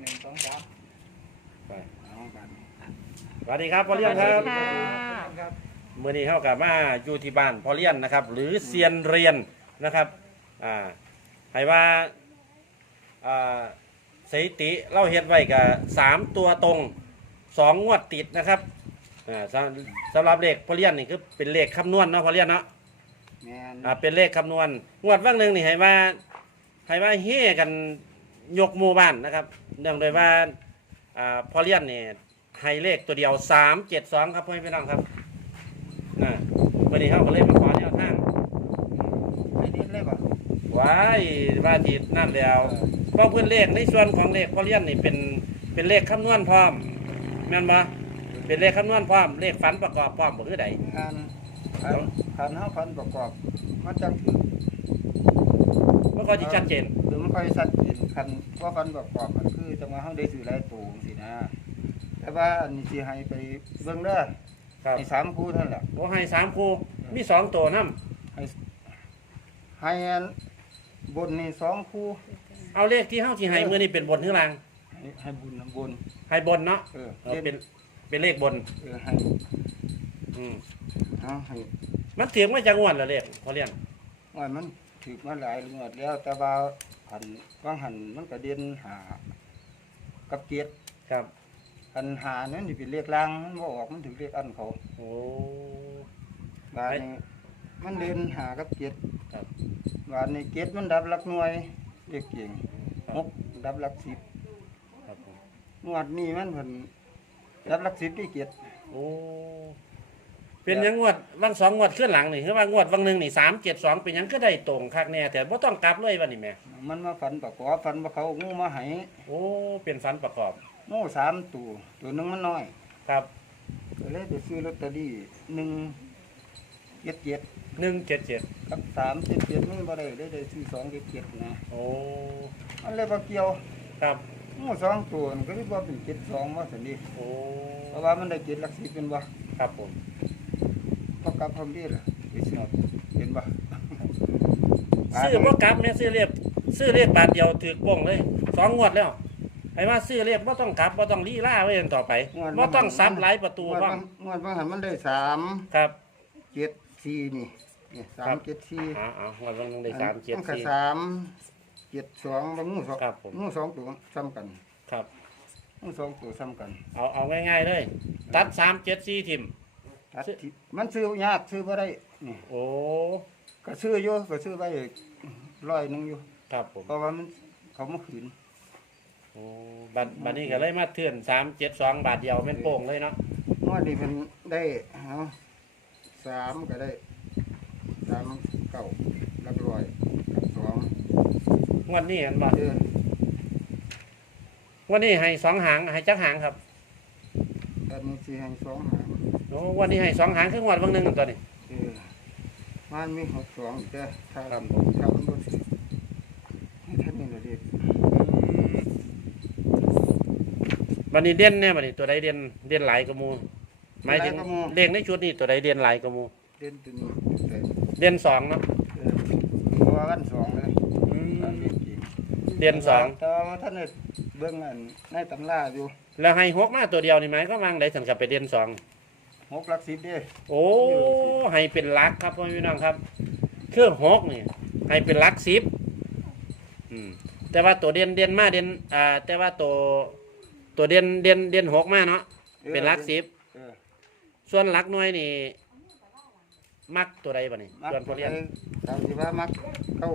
หนึ่งสองสามไปเอาบันสวัสดีครับพ่อเลี้ยงครับสวัสดีค่ะครับ มื่อนี้เข้ากับมาอยู่ที่บ้านพ่อเลี้ยนนะครับ หรือเซียนเรียนนะครับอ่าให้ว่าอ่าสถิติเล่าเฮ็ดไว้กับสามตัวตรงสองงวดติดนะครับอ่าสำสำหรับเลขพ่อเลี้ยนนี่คือเป็นเลขคำนวณเนาะพ่อเลี้ยนเนาะ แมนอ่าเป็นเลขคำนวณงวดว่างหนึ่งนี่ให้ว่าให้ว่าเฮกันยกหมู่บ้านนะครับ เนื่องโดยว่าอ่าพอเลียนเนี่ให้เลขตัวเดียวสามเจ็ดสองครับพ่อพี่น้องครับนะวันนี้เขาก็เลยมาขอแนวทางไอ้นี่เลยป่ะไว้ว่าจีนั่นแล้วเพราะเพื่อนเลขในส่วนของเลขพอเลียนนี่เป็นเป็นเลขคำนวณพร้อมแม่นบ่เป็นเลขคำนวณพร้อมเลขฝันประกอบพร้อมบ่คือใดงานพันพันห้าพันประกอบ มันจังถือ มันก็จะชัดเจนหรือมันค่อยสัดเจนคันว่าพันประกอบมันคือจังหวะเขาได้ซื้อหลายตัวสินะ แต่ว่าอันนี้สิให้ไปเบิ่งเด้อครับให้สามคู่เท่านั้นแหละโอ้ให้สามคู่มีสองตัวนํให้อันบนนี่สองคู่เอาเลขที่เฮาที่ให้มื้อนี้เป็นบนหรือล่างให้ให้บุญน้ำบน ให้บนเนาะเออเออเป็นเป็นเลขบน เออให้อืมเอาให้มันเถียงมาจากงวดละเลขพอเรียนว่ามัน ถือมาหลายงวดแล้ว แต่ว่าหันว่างหันมันก็เด่นหากับเกียรติครับอันหานั่นนี่เป็นเลขล่างมันบ่ออกมันถึงเลขอันเขาโอ้บาดนี้มันเด่นหากับเกียรติครับบาดนี้เกียรติมันดับหลักหน่วยเลขเก่งครัหบกดับหลักสิบครับผมงวดนี้มันเพิ่นดับหลักสิบที่เกียรติโอ้ เป็นหยังงวดวังสองงวดขึ้นหลังนี่คือว่างวดวังหนึ่งนี่สามเจ็ดสองเป็นหยังก็ได้ตรงคักแน่แต่บ่ต้องกลับเลยวันนี้แหม่มันมาฝันประกอบฝันว่าเขาเอางูมาให้โอ้เป็นฝันประกอบงูสามตัวตัวหนึงมันน้อยครับก็เลยไปซื้อลอตเตอรี่หนึ่งเจ็ดเจ็ดหนึ่งเจ็ดเจ็ดกับสามเจ็ดเจ็ดมันบ่ได้ได้ได้ซื้อสองเจ็ดเจ็ดนะโอ้มันเลยบ่เกี่ยวครับงูสองตัวมันก็เลยบ่เป็นเจ็ดสองว่าสันดีโอ้เพราะว่ามันได้เจ็ดหลักสิบเป็นบ่ครับผม พอกลับพร้อมดีล่ะไปซื้อเอาเห็นบ่ซื้อบ่กลับแม่ซื้อเรียบซื้อเรียบบาทเดียวถือป้งเลยสองงวดแล้วให้ว่าซื้อเรียบบ่ต้องกลับบ่ต้องลีล่าไว้กันต่อไปบ่ต้องซ้ำหลายประตูงวดบ้าบางงงวดบางหันมันได้สามครับเจ็ดสี่นี่นี่สาครัมบเจ็ดสี่อ๋ออ๋องวดวังหนึ่งได้สามเจ็ดมันก็สี่สามเจ็ดสองบางงูสองครับผมงูสองตัวซ้ำกัน ครับงูสองตัวซ้ำกัน เอาเอาง่ายๆเลย ตัดสามเจ็ดสี่ทิมตัดซื้ อที่มันซื้อยากซื้อบ่ได้นี่โอ้ก็ซื้ออยู่ก็ซื้อไปร้อยหนึงอยู่ ครับผมเพราะว่ามันเขามาขืนโอ้บัตรบัตรนี้ก็เลยมาเทื่อนสามเจ็ดสองบาทเดียวเป็นโป่งเลยเนาะงวดนี้เป็นได้เอาสามก็ได้สามเก้าหลักร้อยกับสองงวดนี้เห็นบ่เอองวดนี้ให้สองหางให้จักหางครับอันนี้สี่แห่งสองหาง โอ้งวันนี้ให้สองหางคืองวดบางหนึ่งตัวนี้ เออมันมีหกสองอีกแต่ถ้าครับผมถ้ามันบ่สิให้ท่านนี่ละเด็ดบันนี้เด่นเนี่ยบันนี้ตัวใดเด่นเด่นหลายกว่าหมูหมายถึงเลขในชุดนี้ตัวใดเด่นหลายกว่าหมูเด่นตัวนี้แต่เด่นสองเนาะเออเพราะว่าวันสองเลยอืมวันเด็กจริงเด่นสอง แต่ว่าท่านได้เบื้องอันในตำราอยู่แล้วให้หกมาตัวเดียวนี่ไหมก็วางได้ถึงกับไปเด่นสอง หกหลักสิบเด้โอ้ให้เป็นหลักครับพ่อพี่น้องครับ เครื่องหกนี่ให้เป็นหลักสิบอืมแต่ว่าตัวเด่นเด่นมาเด่นอ่า แต่ว่าตัวตัวเด่นเด่นเด่นหกมาเนาะเป็นหลักสิบเออส่วนหลักหน่วยนี่ มักตัวใดบ่นี่มักส่วนพอเรียนตามที่ว่ามักเก้า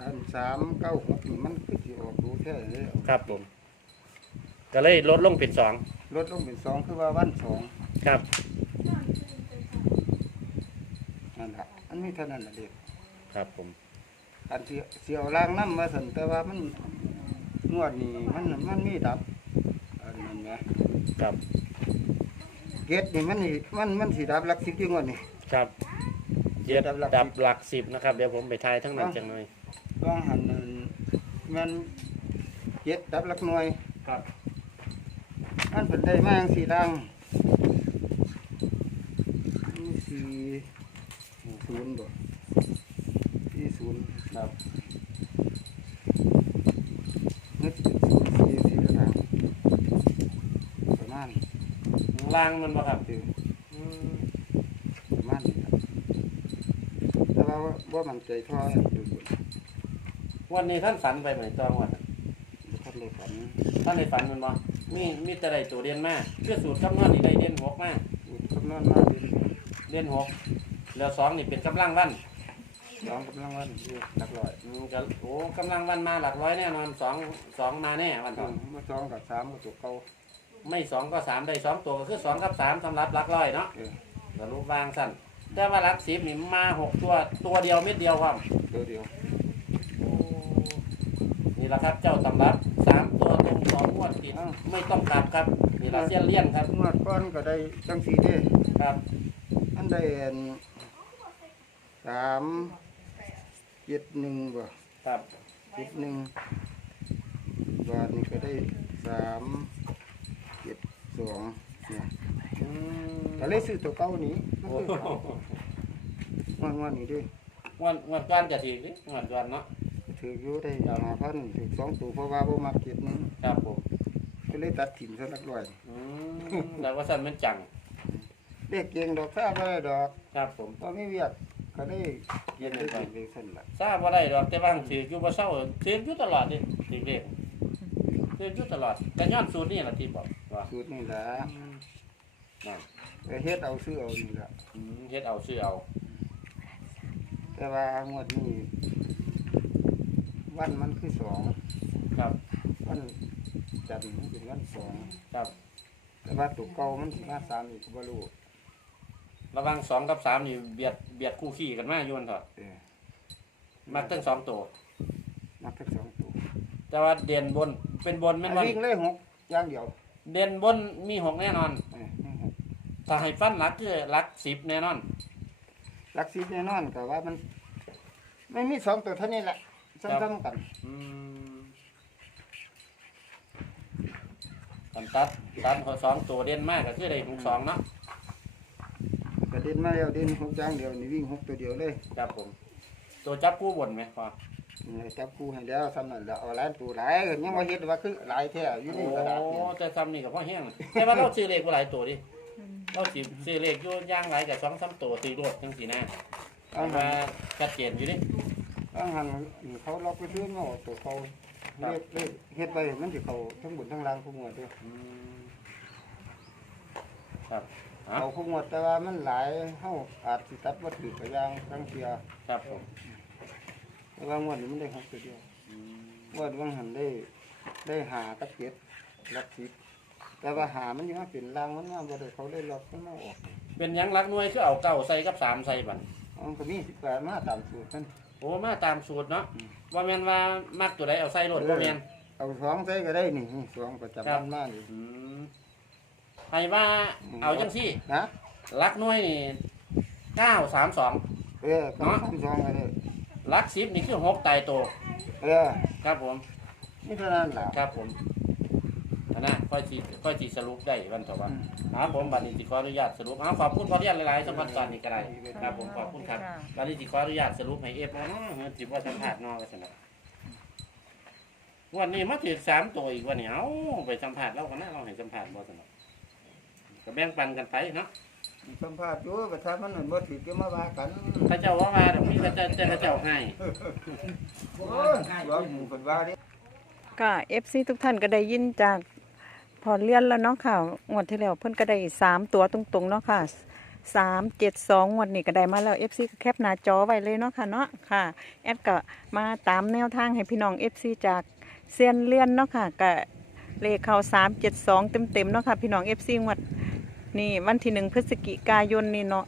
อันสามเก้าหกนี่มันคือสิออกดูแค่นี้ครับผม ก็เลยลดลงเป็นสองลดลงเป็นสองคือว่าวันสอง ครับ นั่นแหละอันนี้เท่านั้นแหละเด็กครับผม อันที่เสียวล่างน้ำมาสันแต่ว่ามันงวดนี้มันมันมีดับอันนั้นไงครับ เกตนี่มันนี่มันมันสีดับหลักสิบที่งวดนี่ ครับเจ็ดดับหลักดับสิบหลักสิบนะครับ เดี๋ยวผมไปทายทั้งนั้นเอ้าจังหน่อยว่างหันนั่นมันเจ็ดดับหลักหน่วยครับ มันเป็นได้มาจั่งสีดัง ศูนย์บ่สี่ศูนย์ครับนึกเป็ยี่สี่ก็ตประมาณล่างมันบ่ครับคือประมาณนี้ครับแต่ว่าว่ามันใจท่อดูดวันนี้ท่านฝันไปไหนตองวันท่านในฝันท่านในฝันมันบ่มีมีแต่ไรตัวเรียนมากเพื่อสูตรคำนวณนี่ได้เรียนหกมากสูคำนวณมากเรียนหก แล้วสองนี่เป็นกำลังวันสองกำลังวันอยู่หลักร้อยอืมก็โอ้กำลังวันมาหลักร้อยแน่นอนสองสองมาแน่วันสต่อองมาสองกับสามกับตัวเก่าไม่สองก็สามได้สองตัวก็คือสองกับสามสำหรับหลักร้อยเนาะเออสรุปวางสั้นแต่ว่าหลักสิบนี่มาหกตัวตัวเดียวเม็ดเดียวครับ ตัวเดียวนี่แหละครับเจ้าตำรับสามตัวตรงสองงวดติดไม่ต้องกลับครับนี่แหละเสี้ยนเลี่ยนครับงวดก้อนก็ได้จังสีเด้ครับ อันได้อัน สามเจ็ดหนึ่งบ่ครับเจ็ดหนึ่งบาทนี่ก็ได้สามเจ็ดสองเนี่ยอืมก็เลยซื้อตัวเก่านี้โอ้โหงวดงวดนี้ด้วยงวดงวดก้อนจะถือดิงวดก้อนเนาะ ถืออยู่ได้ห้าพันถือสองตัวเพราะว่าบ่มาเก็บนึงครับผมก็เลยตัดถิ่มซะสักร้อยอืมแล้วว่าสั้นมันจังเด็กเก่งดอกทราบว่าดอกครับผมพอไม่เวียก ก็ได้เย็นได้ไปกินไปสั่นละทราบว่าได้ดอกแต่บางถืออยู่บ่เศร้าถืออยู่ตลอดดิถือเด็กถืออยู่ตลอดแต่ย้อนสูตรนี่แหละที่บอกว่าสูตรนี่แหละนั่นไปเฮ็ดเอาซื้อเอานี่แหละอืมเฮ็ดเอาซื้อเอาแต่ว่างวดนี้วันมันคือสองครับวันจันทร์มันเป็นวันสองครับ แต่ว่าตัวเก่ามันสิมาสามอีกบ่รู้ ระหวังสองกับสามนี่เบียดเบียดคู่ขี้กันมาอยู่มันเถอะเออมักทั้งสองตัวมักทั้งสองตัวแต่ว่าเด่นบนเป็นบนแม่นบ่วิ่งเลยหกอย่างเดียวเด่นบนมีหกแน่นอน เออหกถ้าให้ฟันหลักคือหลักสิบแน่นอน หลักสิบแน่นอนแต่ว่ามัน ไม่มีสองตัวเท่านี้แหละซ้ำๆกันอืมกันตัดตัดเขาสองตัวเด่นมากก็คือได้หกสองเนาะกระ เด็นมาแล้วเด่นหกอย่างเดียวนี่วิ่งหกตัวเดียวเลยครับผม ตัวจับคู่บนไหมพอนี่จับคู่ให้แล้วซ้ำนั่นแหละเอาหลายตัวหลายก็ยังว่าเฮ็ดว่าคือหลายแท้อยู่โอ้ในกระดาษเนี่ยแต่ซ้ำนี่กับพ่อแห้งแต่ว่าเราซื้อเลขบ่หลายตัวดิเราสิซื้อเลขอยู่อย่างหลายกับสองสามตัวสี่รวดจังสี่แน่เอามามาชัดเจนอยู่ดิเอาหันเขาล็อกไปซื้อเนาะตัวเขาเรียกเรียกเฮ็ดไปมันสิเขาทั้งบนทั้งล่างผู้หมวดเด้ออืมครับ เอาเอาผู้หมวดแต่ว่ามันหลายเฮาอาจสิตัดบ่ถือก็อย่างทั้งเทียครับผมแต่ว่างวดนี้มันได้หกตัวเดียวอืมงวดว่างหันได้ได้หากับเจ็ดลักสิบแต่ว่าหามันยังมาเป็นล่างมันมาบ่ได้เขาได้ล็อกมันมาออกเป็นหยังรักหน่วยคือเอาเก้าใส่กับสามใส่บันมันก็มีสิบแปดมาตามสูตรนั่น โอ้มาตามสูตรเนาะอืม ว่าแมนว่ามักตัวใดเอาใส่รถว่าแมนเอาสองใส่ก็ได้นี่นี่สองประจำครับวันมานี่อืม ให้ว่าเอาจังสี่นะรักหน่วยนี่เก้าสามสองเออสองสามสองก็ได้รักสิบนี่คือหกตายตัวเออครับผมนี่เท่านั้นแหละครับผมอันนะค่อยจีค่อยจีสรุปได้วันต่อวันครับผมบัดนี้จิขออนุญาตสรุปเอาขอบคุณพอเรียนหลายๆสมบัติตอนนี้ก็ได้ครับผมขอบคุณครับบัดนี้จิขออนุญาตสรุปให้เอฟนะเนาะจิว่าสัมผัสนอกกันนะวันนี้มาถึงสามตัวอีกวันนี้เอาไปสัมผัสเรากันนะเราให้สัมผัสบ่สนุก ก็แบ่งปันกันไปเนาะสัมภาษณ์อยู่ก็ถ้ามันนั่นบ่ถือก็มาว่ากันถ้าเจ้าว่ามาเดี๋ยวมีก็จะจะเจ้าให้โอ้ยว่าหมู่เพิ่นว่าเด้ก็เอฟซีทุกท่านก็ได้ยินจากพอเลียนแล้วเนาะค่ะงวดที่แล้วเพิ่นก็ได้สามตัวตรงๆเนาะค่ะสามเจ็ดสองงวดนี้ก็ได้มาแล้วเอฟซีก็แคปหน้าจอไว้เลยเนาะค่ะเนาะค่ะแอดก็มาตามแนวทางให้พี่น้องเอฟซีจากเซียนเลียนเนาะค่ะก็ เลขเข้าสามเจ็ดสองเต็มเต็มเนาะค่ะ พี่น้องเอฟซีงวดนี่วันที่หนึ่งพฤศจิกายนนี่เนาะ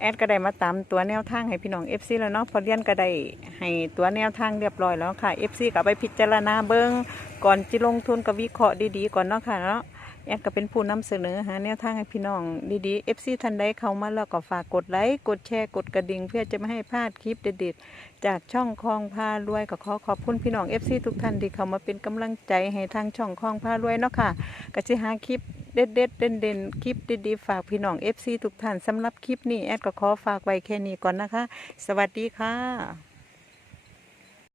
แอดก็ได้มาตามตัวแนวทางให้พี่น้องเอฟซีแล้วเนาะพอเรียนก็ได้ให้ตัวแนวทางเรียบร้อยแล้วค่ะเอฟซีก็ไปพิจารณาเบิ้งก่อนจะลงทุนก็วิเคราะห์ดีๆก่อนเนาะค่ะเนาะ แอดก็เป็นผู้นำเสนอหาแนวทางให้พี่น้องดีๆ FC ท่านใดเข้ามาแล้วก็ฝากกดไลค์กดแชร์กดกระดิ่งเพื่อจะไม่ให้พลาดคลิปเด็ดๆ จากช่องคลองพารวยก็ขอขอบคุณพี่น้อง FC ทุกท่านที่เข้ามาเป็นกำลังใจให้ทางช่องคลองพารวยเนาะค่ะก็จะหาคลิปเด็ดเด็ดเด่นเด่นๆคลิปดีๆ ฝากพี่น้อง FC ทุกท่านสำหรับคลิปนี้แอดก็ขอฝากไว้แค่นี้ก่อนนะคะ สวัสดีค่ะ